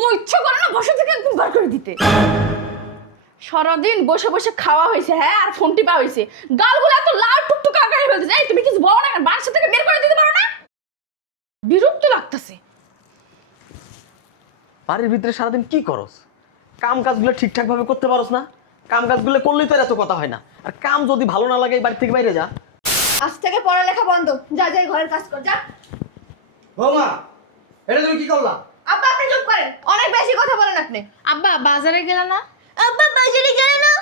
মো ইচ্ছা করে না বসে থেকে একদম বার করে দিতে। সারাদিন বসে বসে খাওয়া হয়েছে হ্যাঁ আর ফোন টিপা হয়েছে। গালগুলো এত লাল টুকটুক আকারে ফেলতেছে এই তুমি কিছু বলো না কেন? বাসা থেকে বের করে দিতে পারো না? বিরক্ত লাগতেছে। বাড়ির ভিতরে সারাদিন কি করস? কাম কাজগুলো ঠিকঠাক ভাবে করতে পারোস না? কাম কাজগুলো করলেই তো আর এত কথা হয় না। আর কাম যদি ভালো না লাগে এই বাড়ি থেকে বাইরে যা। আজ থেকে পড়ালেখা বন্ধ। যা যাই ঘরের কাজ কর যা। বৌমা এটা তুমি কি করলা? চুপ করেন। অনেক বেশি কথা বলেন আপনি। আব্বা বাজারে গেল না? আব্বা বাজারে গেলে না?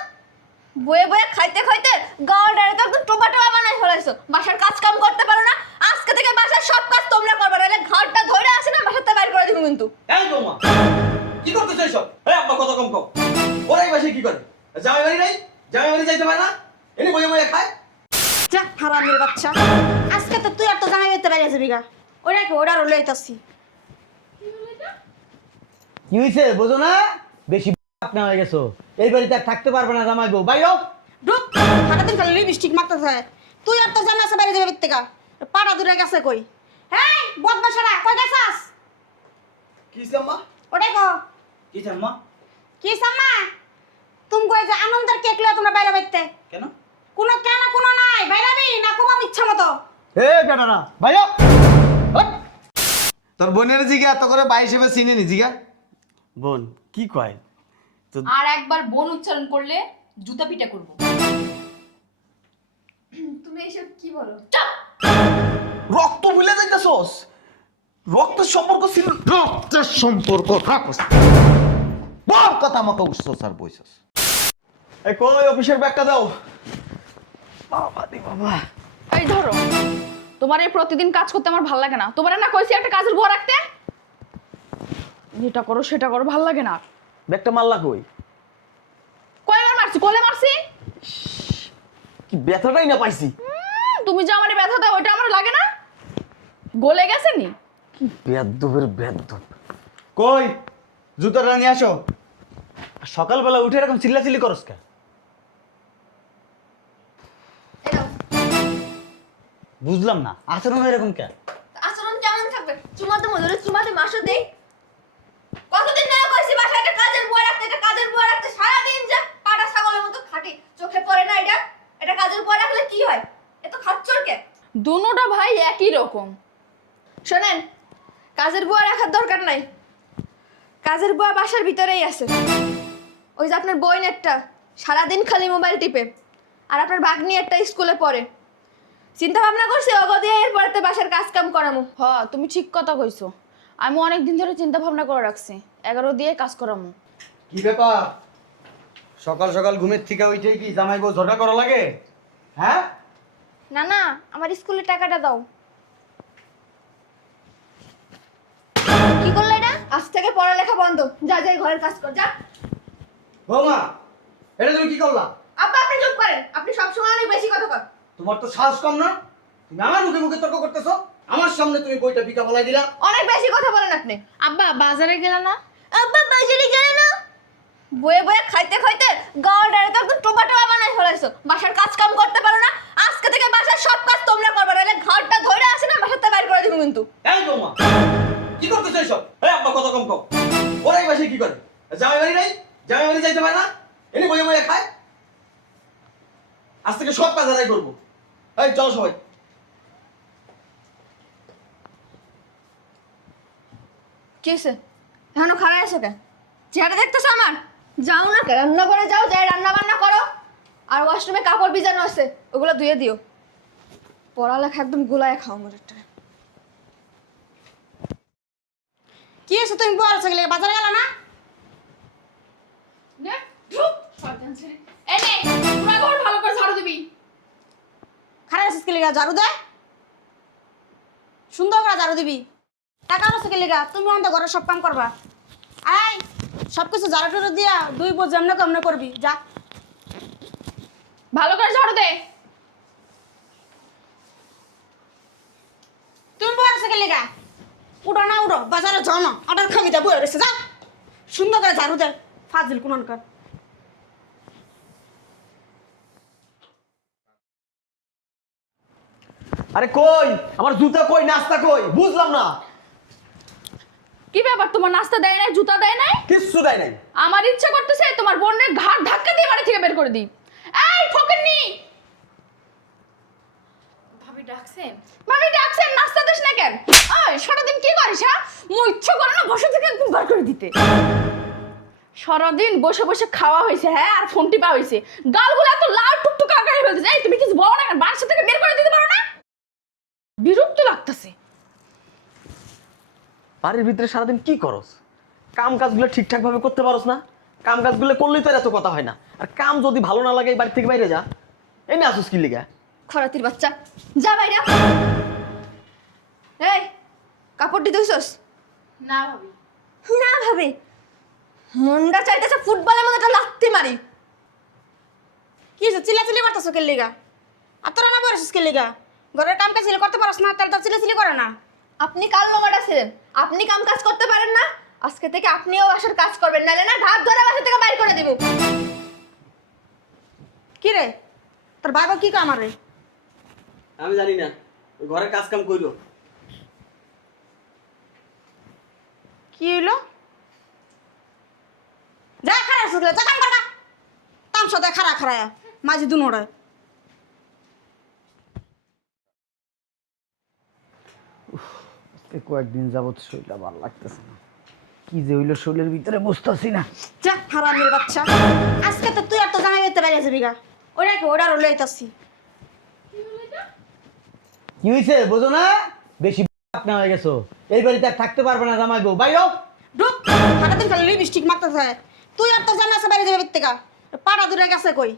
বয়ে বয়ে খাইতে খাইতে গাওয়াটারে তো একদম টোপা টোপা বানাই ফেলাইছো বাসার কাজ কাম করতে পারো না। আজকে থেকে বাসার সব কাজ তোমরা করবে না ঘরটা ধরে আসে না বাসাতে বাইর করে দিব কিন্তু। এই বৌমা কি করতেছো এসব এই আব্বা কত কম কম ওরা এই বাসায় কি করে? জামাই বাড়ি নাই? জামাই বাড়ি যাইতে পারে না? এনে বইয়ে বইয়ে খায়। যা হারামির বাচ্চা। আজকে তো তুই আর তো জামাই বেরতে বাইরে যাবি গা। ওরা কি ওরা রলে আইতাছি কি হয়েছে বোঝো না? বেশি না হয়ে গেছো। এই বাড়িতে আর থাকতে পারবে না জামাই বউ। বাইর। ঢুক! সারাদিন খালি লিপস্টিক মারতে থাকে তুই আর তো জামাই আছে বাইরে যাবে থেকে পাড়া দূরে গেছে কই? হ্যাঁ বদমাশারা কই গেছাস? কি আম্মা? ওটাই কো কি আম্মা? কি সাম্মা তুমি কই যে আনন্দের কেক লয়ে তোমরা বাইরে বাইতে কেন? কোনো কেন কোনো নাই। বাইরাবি না কুমাম ইচ্ছা মতো। এ বেটা না। বাইর হও। তোর বোনের জিগা এত করে বাই হিসেবে চিনে নি জিগা। বোন কি কয়? তো আর একবার বোন উচ্চারণ করলে জুতা পিটা করব। তুমি এসব কি বলো? রক্ত ভুলে যাইতেছস? রক্তের সম্পর্ক ছিল রক্তের সম্পর্ক রাখস বল কথা মতো উঠছস আর বইছস। এই কই অফিসের ব্যাগটা দাও। বাবা দি বাবা। এই ধরো তোমার এই প্রতিদিন কাজ করতে আমার ভালো লাগে না। তোমার না কইছি একটা কাজের বুয়া রাখতে? এটা করো সেটা করো ভালো লাগে না। ব্যাগটা মারলা কই? কয়বার মারছি কোলে মারছি? কি ব্যথাটাই না পাইছি। তুমি যে আমার ব্যথা দাও ওইটা আমার লাগে না? গলে গেছে নি? বেদ্যবের বেদ্যব কই? জুতোটা নিয়ে আসো। সকালবেলা উঠে এরকম চিল্লাচিল্লি করস কে? বুঝলাম না আচরণ এরকম কে? আচরণ কেমন থাকবে? চুমাতে মধুরে চুমাতে মাসও দেই কতদিন ধরে কইছি বাসায় একটা কাজের বুয়া রাখতে একটা কাজের বুয়া রাখতে সারাদিন যা পাটা ছাগলের চোখে পড়ে না এটা? এটা কাজের বুয়া রাখলে কি হয়? এ তো দুনোটা ভাই একই রকম। শোনেন কাজের বুয়া রাখার দরকার নাই। কাজের বুয়া বাসার ভিতরেই আছে। ওই যে আপনার বইনেরটা সারাদিন খালি মোবাইল টিপে আর আপনার ভাগ্নি একটা স্কুলে পড়ে। চিন্তা ভাবনা করছি অগো দিয়ে এরপরে তো বাসার কাজ কাম করামু। হ তুমি ঠিক কথা কইছো। আমি অনেক দিন ধরে চিন্তা ভাবনা করে রাখছি এগারো দিয়ে কাজ করামু। কি ব্যাপার? সকাল সকাল ঘুমের থেকে উঠে কি জামাই বউ ঝগড়া করা লাগে? হ্যাঁ? না না আমার স্কুলের টাকাটা দাও। কি করলে এটা? আজ থেকে পড়ালেখা বন্ধ। যা যাই ঘরের কাজ কর যা। বৌমা এটা তুমি কি করলা? আব্বা আপনি চুপ করেন। আপনি সবসময় অনেক বেশি কথা কর তোমার তো সাহস কম না? তুমি আমার মুখে মুখে তর্ক করতেছো? আমার সামনে তুমি বইটা বিকা বলাই দিলা? অনেক বেশি কথা বলেন আপনি। আব্বা বাজারে গেল না? আব্বা বাজারে গেলে না? বয়ে বয়ে খাইতে খাইতে গাওয়াটারে তো একদম টোপা টোপা বানাই ফেলাইছো। বাসার কাজ কাম করতে পারো না আজকে থেকে বাসার সব কাজ তোমরা করবে না ঘরটা ধরে আসে না বাসাতে বাইর করে দিব কিন্তু। এই বৌমা কি করতেছো এসব এই আব্বা কত কম কম ওরা এই বাসায় কি করে? জামাই বাড়ি নাই? জামাই বাড়ি যাইতে পারে না? এনে বইয়ে বইয়ে খায়? আজ থেকে সব কাজ আদায় করব। এই চল সবাই। কি হয়েছে এখনও খারাপ আছো কে চেহারা দেখতেছো আমার? যাও না রান্না করে যাও যাই রান্না বান্না করো। আর ওয়াশরুমে কাপড় ভিজানো আছে ওগুলো ধুয়ে দিও। পড়ালেখা একদম গুলায় খাও আমার একটা। কি হয়েছে? তুমি বল গেলে বাজারে গেল না? ঝাড়ু দিবি। খারাপ আছে ঝাড়ু দে। সুন্দর করে ঝাড়ু দিবি। টাকা আছে স্কেলে তুমি অন্ত ঘরে সব কাম করবা। আই সব কিছু ঝাড়ু টাড়ু দিয়া দুই বোঝ যেমন কেমন করবি যা। ভালো করে ঝাড়ু দে। তুমি গা। উড়ো না উড়ো বাজারে যাও না। অর্ডার বয়ে রয়েছে যা। সুন্দর করে ঝাড়ু দে। ফাজিল কোন কর আরে কই? আমার জুতা কই? নাস্তা কই? বুঝলাম না। কি ব্যাপার তোমার নাস্তা দেয় নাই জুতা দেয় নাই? কিচ্ছু দেয় নাই। আমার ইচ্ছা করতেছে তোমার বোনের ঘাট ধাক্কা দিয়ে বাড়ি থেকে বের করে দিই। এই ফকিন্নি ভাবি ডাকছেন ভাবি ডাকছেন নাস্তা দিস না কেন? ওই সারাদিন কি করিস হ্যাঁ? মু ইচ্ছা করে না বসে থেকে একদম বার করে দিতে। সারাদিন বসে বসে খাওয়া হয়েছে হ্যাঁ আর ফোন টিপা হয়েছে। গালগুলো এত লাল টুকটুক আকারে ফেলতেছে। এই তুমি কিছু বলো না কেন? বাসা থেকে বের করে দিতে পারো না? বিরক্ত লাগতেছে। বাড়ির ভিতরে সারাদিন কি করস? কাম কাজগুলো ঠিকঠাক ভাবে করতে পারস না। কাম কাজগুলো করলেই তো আর এত কথা হয় না। আর কাম যদি ভালো না লাগে এই বাড়ি থেকে বাইরে যা। এনে আসুস কি লিগা? খরাতির বাচ্চা। যা বাইরে এই কাপড়টি ধুইছস না ভাবি। না ভাবে। মনটা চাইতেছে ফুটবলের মতো একটা লাত্তি মারি। কি হয়েছে? চিল্লাচিল্লি করতেছো কে লিগা? আর তোরা না বলেছিস কে লিগা? ঘরের কাম কাজ করতে পারস না তার তো চিল্লাচিল্লি করে না। আপনি কাল নোংরা ছিলেন। আপনি কাম কাজ করতে পারেন না। আজকে থেকে আপনিও বাসার কাজ করবেন নাহলে না ঘাট ধরে বাসা থেকে বাইর করে দিব। কি রে? তোর বাবা কি কাম রে আমি জানি না। ঘরে কাজ কাম কইলো কি হইল? যা খারাপ শুকলে যা কাম করবা। তাম সদায় খারা খারায়া মাঝে দু নোড়ায় আজকে কয়েকদিন যাবৎ শরীরটা ভালো লাগতেছে না। কি যে হইল শরীরের ভিতরে বুঝতেছি না। যা হারামির বাচ্চা। আজকে তো তুই আর তো জামাই বেরতে বাইরে যাবি গা। ওটা কি ওটা রলে আইতাছি কি হয়েছে বোঝো না? বেশি না হয়ে গেছো। এই বাড়িতে আর থাকতে পারবে না জামাই বউ। বাইর হাতে দিন খালি লিপস্টিক মারতে যায় তুই আর তো জামাই আছে বাইরে যাবি বেরতে পাড়া দূরে গেছে কই?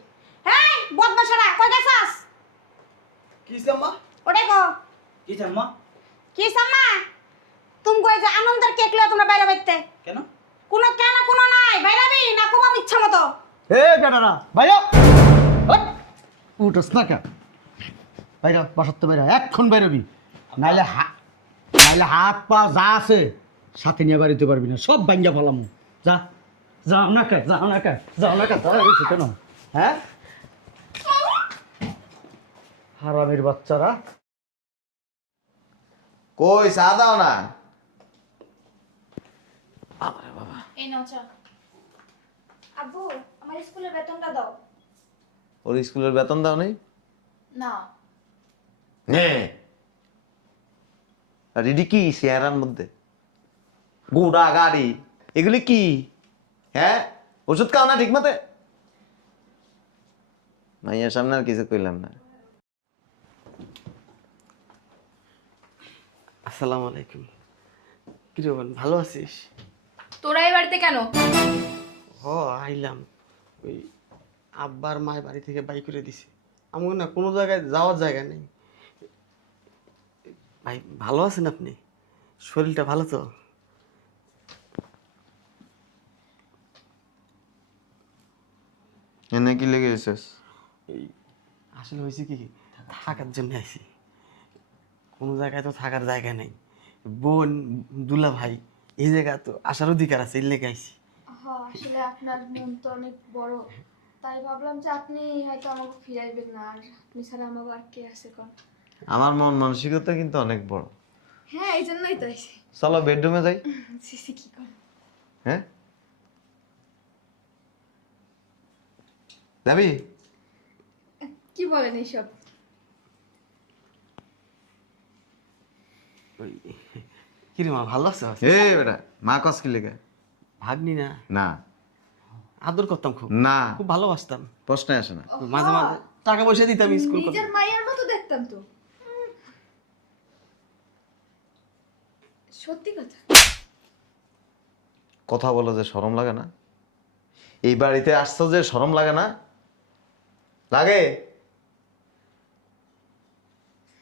হ্যাঁ বদমাশারা কই গেছাস? কি আম্মা? ওটাই কো কি আম্মা? কি সাম্মা? তুমি কই যে আনন্দের কেক লয়ে তোমরা বাইরে বাইতে কেন? কোনো কেন কোনো নাই। বাইরাবি না কোবাম ইচ্ছা মতো। এ বেটা না বাইর হও। উঠোস না কেন? বাইর বাসার তো বাইর। এক্ষণ বাইরবি নাইলে হা- নাইলে হাত পা যা আছে সাথে নিয়ে বাড়িতে পারবি না। সব ভাঙ্গা ফেলাম। যা যাও না কে যাও না কে যাও না কে তারা গেছে কেন? হ্যাঁ? হারামির বাচ্চারা। কই চা দাও না? এই নাও চা। আব্বু আমার স্কুলের বেতনটা দাও। ওর স্কুলের বেতন দাও নেই না। হ্যাঁ আর কি চেহারার মধ্যে? গোড়া গাড়ি। এগুলি কি? হ্যাঁ? ওষুধ খাও না ঠিক মতে মাইয়ার সামনে আর কিছু কইলাম না। আসসালামু আলাইকুম। কি রে বোন, ভালো আছিস? তোরা এই বাড়িতে কেন? ও আইলাম। ওই আব্বার মায়ের বাড়ি থেকে বাই করে দিছে। আমার না কোনো জায়গায় যাওয়ার জায়গা নেই। ভাই ভালো আছেন আপনি? শরীরটা ভালো তো? এনে কি লেগে এসেছ এই আসলে হয়েছে কি? থাকার জন্য আইছি। কোনো জায়গায় তো থাকার জায়গা নেই। বোন দুলা ভাই এই জায়গা তো আসার অধিকার আছে এর লেগে আইছি। আসলে আপনার মন তো অনেক বড়। তাই ভাবলাম যে আপনি হয়তো আমাকে ফিরাইবেন না আর আপনি ছাড়া আমাকে আর কে আছে কোন? আমার মন মানসিকতা কিন্তু অনেক বড়। হ্যাঁ এই জন্যই তো আইসি চলো বেডরুমে যাই। সিসি কি কর হ্যাঁ? যাবি? কি বলেন এইসব? মা ভালো আছে? এ বেটা মা কস কি লেগে? ভাগ্নি না? না। আদর করতাম খুব। না। খুব ভালোবাসতাম। প্রশ্নে আসে না। মাঝে মাঝে টাকা পয়সা দিতাম স্কুল নিজের মায়ের মতো দেখতাম তো। সত্যি কথা? কথা বলো যে শরম লাগে না। এই বাড়িতে আসছো যে শরম লাগে না? লাগে?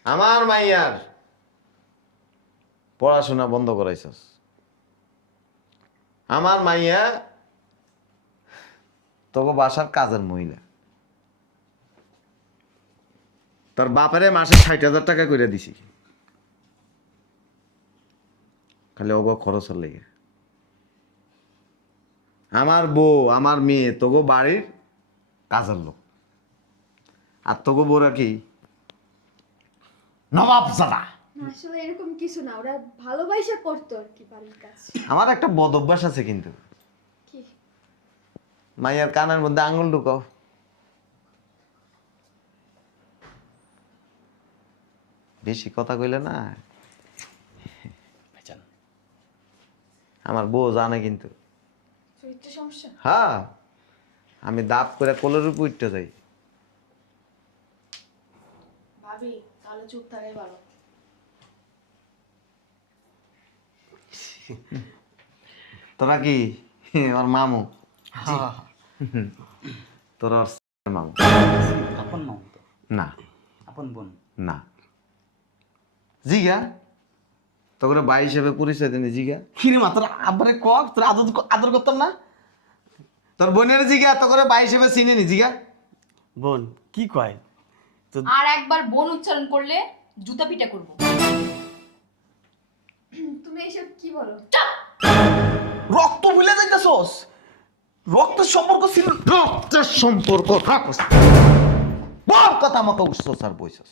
আমার মাইয়ার। পড়াশোনা বন্ধ করাইছস। আমার মাইয়া তোকে বাসার কাজের মহিলা। তার বাপারে মাসে ষাট হাজার টাকা করে দিছি। খালি ওগো খরচ লেগে। আমার বউ, আমার মেয়ে, তোগো বাড়ির কাজের লোক। আর তোগো বউরা কি? নবাব আসলে এরকম কিছু না ওরা ভালোবাসা করতো আর কি বাড়ির কাজ। আমার একটা বদ অভ্যাস আছে কিন্তু। কি? মাইয়ার কানের মধ্যে আঙুল ঢুকাও। বেশি কথা কইলে না। আমার বউ জানে কিন্তু। চরিত্র সমস্যা? হ্যাঁ আমি দাপ করে কোলের উপর উঠতে যাই ভাবি তাহলে চুপ থাকাই ভালো। তোরা কি আমার মামু? হ্যাঁ তোরা ওর মামু? আপন মামু না। আপন বোন? না। জিগা? তোকে ভাই হিসেবে পরিচয় দেনি জিগা? কিরে মা তোর আব্বারে ক? তোর আদর আদর করতাম না? তোর বোনের জিগা তোকে ভাই হিসেবে চিনে নি জিগা? বোন কি কয়? তো আর একবার বোন উচ্চারণ করলে জুতা পিটা করব। তুমি এসব কি বলো? রক্ত ভুলে যাইতাছস? রক্তের সম্পর্ক ছিল রক্তের সম্পর্ক রাখস বল কথা উঠছস আর বইছস।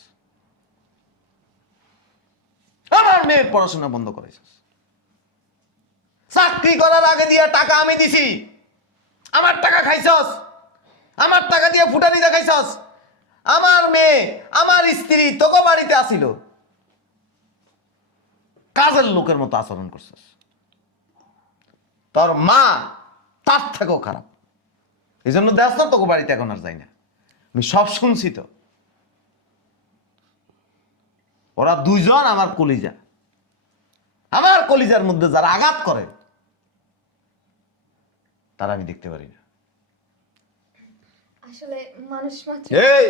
আমার মেয়ের পড়াশোনা বন্ধ করেছস চাকরি করার আগে দিয়ে টাকা আমি দিছি। আমার টাকা খাইছস। আমার টাকা দিয়ে ফুটানি দেখাইছস আমার মেয়ে আমার স্ত্রী তোকে বাড়িতে আসিল। কাজের লোকের মতো আচরণ করছস। তোর মা তার থেকেও খারাপ। এই জন্য দেখ না তোকে বাড়িতে এখন আর যাই না। আমি সব শুনছি তো। ওরা দুইজন আমার কলিজা। আমার কলিজার মধ্যে যারা আঘাত করে তারা আমি দেখতে পারি না। আসলে মানুষ মাত্র এই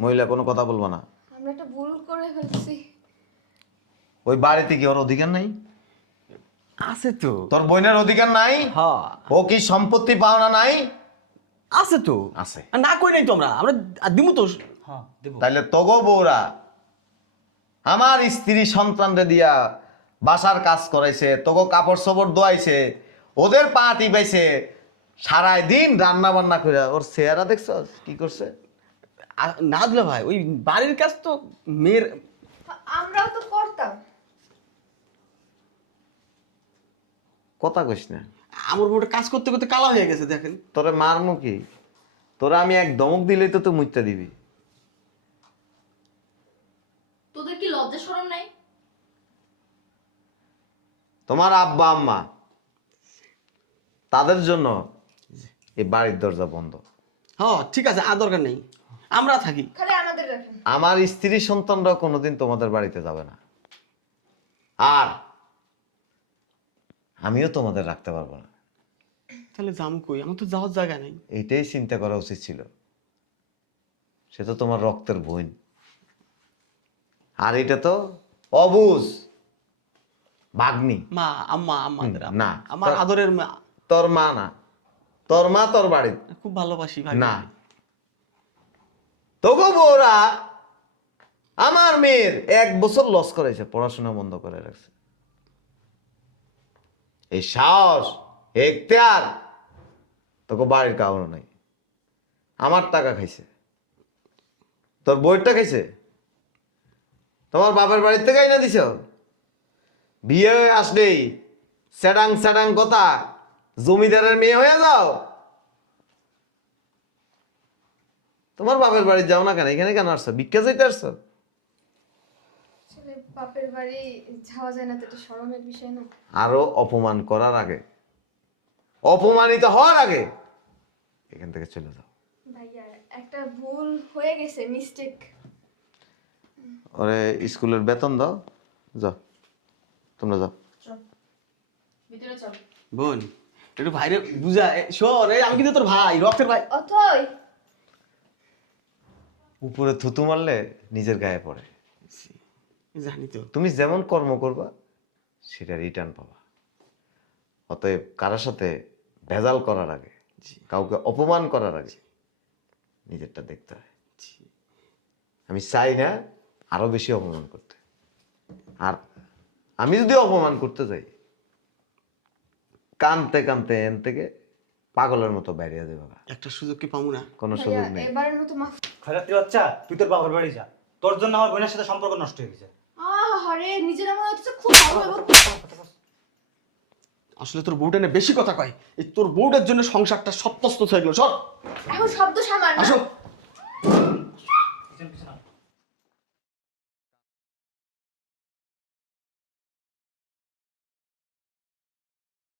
মহিলা কোনো কথা বলব না। আমরা একটা ভুল করে ফেলছি। ওই বাড়িতে কি ওর অধিকার নাই? আছে তো। তোর বোনের অধিকার নাই? হ্যাঁ। ও কি সম্পত্তি পাওনা নাই? আছে তো। আছে। আর না কই নাই তোমরা? আমরা দিমু তো। হ্যাঁ দেবো। তাইলে তগো বউরা আমার স্ত্রী সন্তানরে দিয়া বাসার কাজ করাইছে তগো কাপড় চোপড় ধোয়াইছে ওদের পা টিপাইছে সারাই দিন রান্না বান্না করে ওর চেহারা দেখছস? কি করছে? আর না দিলে ভাই ওই বাড়ির কাজ তো মেয়ের আমরাও তো করতাম। কথা কইস না। আমার বউটা কাজ করতে করতে কালা হয়ে গেছে দেখেন। তোরে মারমু কি? তোরা আমি এক দমক দিলেই তো তুই মুইতা দিবি। তোদের কি লজ্জা শরম নাই? তোমার আব্বা আম্মা তাদের জন্য এই বাড়ির দরজা বন্ধ। হ্যাঁ ঠিক আছে আর দরকার নেই। আমরা থাকি। খালি আমাদের রাখেন। আমার স্ত্রী সন্তানরা কোনোদিন তোমাদের বাড়িতে যাবে না। আর আমিও তোমাদের রাখতে পারব না। তাহলে যাম কই? আমার তো যাওয়ার জায়গা নেই। এটাই চিন্তা করা উচিত ছিল। সে তো তোমার রক্তের বোন আর এটা তো অবুজ। ভাগ্নি। মা আম্মা আমাদের হুম, না। আমার আদরের মা। তোর মা না। তোর মা তোর বাড়ি খুব ভালোবাসি ভাই না। তবু বউরা আমার মেয়ের এক বছর লস করেছে পড়াশোনা বন্ধ করে রাখছে। এই সাহস এখতিয়ার তোকে বাড়ির কারণ নাই। আমার টাকা খাইছে। তোর বইটা খাইছে? তোমার বাপের বাড়ির থেকে না দিছ? বিয়ে হয়ে আসলেই স্যাডাং স্যাডাং কথা জমিদারের মেয়ে হয়ে যাও। তোমার বাপের বাড়ি যাও না কেন? এখানে কেন আসছো? ভিক্ষা চাইতে আসছো? বাপের বাড়ি যাওয়া যায় না তো এটা শরমের বিষয় না? আরও অপমান করার আগে অপমানিত হওয়ার আগে এখান থেকে চলে যাও। ভাইয়া একটা ভুল হয়ে গেছে মিস্টেক ওরে স্কুলের বেতন দাও। যাও তোমরা যাও। ভিতরে চল। বোন একটু ভাইরে বুঝা শোন আমি কিন্তু তোর ভাই রক্তের ভাই। অথই। উপরে থুতু মারলে নিজের গায়ে পড়ে। জানি তো। তুমি যেমন কর্ম করবা সেটা রিটার্ন পাবা। অতএব কারোর সাথে ভেজাল করার আগে কাউকে অপমান করার আগে নিজেরটা দেখতে হয়। আমি চাই না আরও বেশি অপমান করতে। আর আমি যদি অপমান করতে যাই কানতে কানতে এন থেকে পাগলের মতো বেরিয়ে দেবে একটা সুযোগ কি পাবো না? কোনো সুযোগ নেই। এবারের মতো মাফ খয়রাতি বাচ্চা তুই তোর বাবার বাড়ি যা। তোর জন্য আমার বোনের সাথে সম্পর্ক নষ্ট হয়ে গেছে। আহারে নিজেরা মনে হচ্ছে খুব এবং আসলে তোর বউটা না বেশি কথা কয়। এই তোর বউটার জন্য সংসারটা সব তস্ত হয়ে গেল সব এখন শব্দ সামান্য আসো।